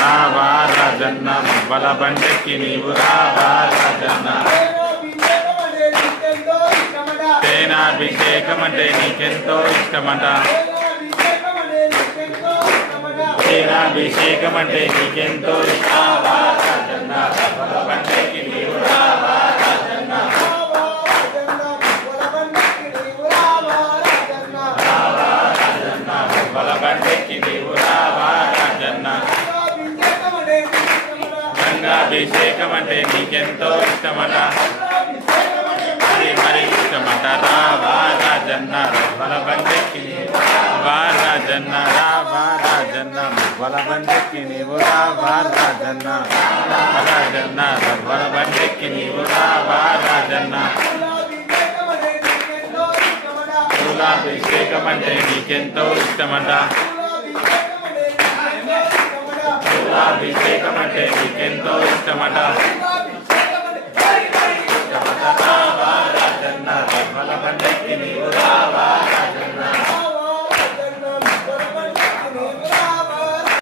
రావా రాజన్న మువ్వల బండెక్కి నీవు రావా రాజన్న తేనాభిషేకం అంటే నీకెంతో ఇష్టమట తేనాభిషేకం అంటే నీకెంతో ఇష్టమా రాజన్న మువ్వల బండెక్కి నీవు రావా రాజన్న మువ్వల బండెక్కి నీవు రావా రాజన్న గంగాభిషేకం అంటే నీకెంతో ఇష్టమట మరి ఇష్టమట రావా రాజన్న మువ్వల బండెక్కి వా రాజన్న రావా రాజన్న మువ్వల బండెక్కి నీవు రావా రాజన్న రాజన్న మువ్వల బండెక్కి నీవు రావా రాజన్న తులాభిషేకం అంటే నీకెంతో ఇష్టమట తులాభిషేకం అంటే నీకెంతో ఇష్టమట